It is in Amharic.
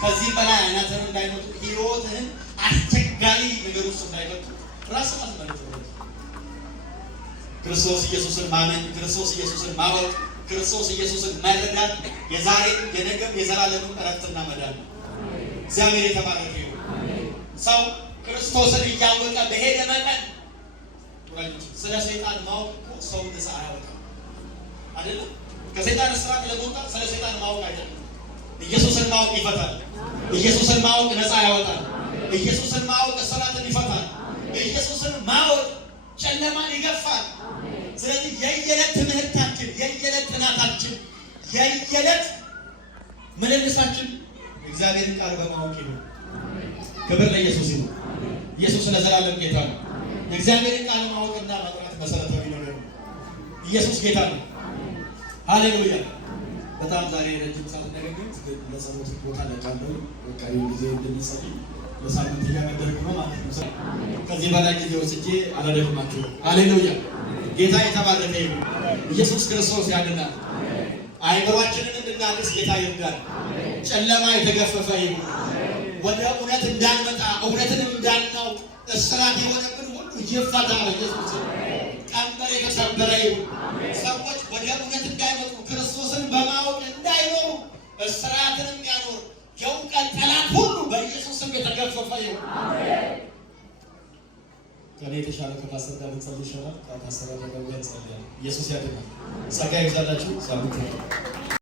ከዚህ በላይ አይናተን እንዳይመጡ ህይወትህን አስቸጋሪ ነገር ውስጥ እንዳይመጡ ራስን አስመልጥ። ክርስቶስ ኢየሱስን ማመን፣ ክርስቶስ ኢየሱስን ማወቅ፣ ክርስቶስ ኢየሱስን መረዳት የዛሬ የነገም የዘላለም ዕረፍትና መዳን ነው። እግዚአብሔር የተባረከ ይሁን። ሰው ክርስቶስን እያወቀ በሄደ መጠን ስለ ሰይጣን ማወቅ ሰው ነፃ ያወጣል አይደለም። ከሰይጣን እስራት ለመውጣት ስለ ሰይጣን ማወቅ አይደለም። ኢየሱስን ማወቅ ይፈታል። ኢየሱስን ማወቅ ነፃ ያወጣል። ኢየሱስን ማወቅ እስራትን ይፈታል። ኢየሱስን ማወቅ ጨለማን ይገፋል። ስለዚህ የየዕለት ትምህርታችን፣ የየዕለት ጥናታችን፣ የየዕለት ምልልሳችን እግዚአብሔርን ቃል በማወቅ ይሁን። ክብር ለኢየሱስ ይሁን። ኢየሱስ ለዘላለም ጌታ ነው። የእግዚአብሔርን ቃል ማወቅና መጥራት መሰረታዊ ነገር ነው። ኢየሱስ ጌታ ነው። ሃሌሉያ። በጣም ዛሬ ረጅም ሰዓት እንደገኘን ለጸሎት ቦታ ለቃለው በቃሪ ጊዜ እንደሚጸልይ ለሳምንት እያመደርኩ ነው ማለት ነው። ከዚህ በላይ ጊዜ ወስጄ አላደክማችሁ። ሃሌሉያ። ጌታ የተባረከ ይሁን። ኢየሱስ ክርስቶስ ያድናል። አይምሮአችንን እንድናድስ ጌታ ይርዳል። ጨለማ የተገፈፈ ይሁን። ወደ እውነት እንዳንመጣ እውነትንም እንዳናውቅ እስራት የሆነብን ሁሉ ይፈታ በኢየሱስ ስም። ቀንበር የተሰበረ ይሁን። ሰዎች ወደ እውነት እንዳይመጡ ክርስቶስን በማወቅ እንዳይኖሩ እስራትን የሚያኖር የእውቀት ጠላት ሁሉ በኢየሱስ ስም የተገፈፈ ይሁን። ከኔ የተሻለ ከፓስተር ጋር ብንጸልይ ይሻላል። ከፓስተር ጋር ጸልያለሁ። ኢየሱስ ያድናል። ጸጋ ይብዛላችሁ። ሳምንት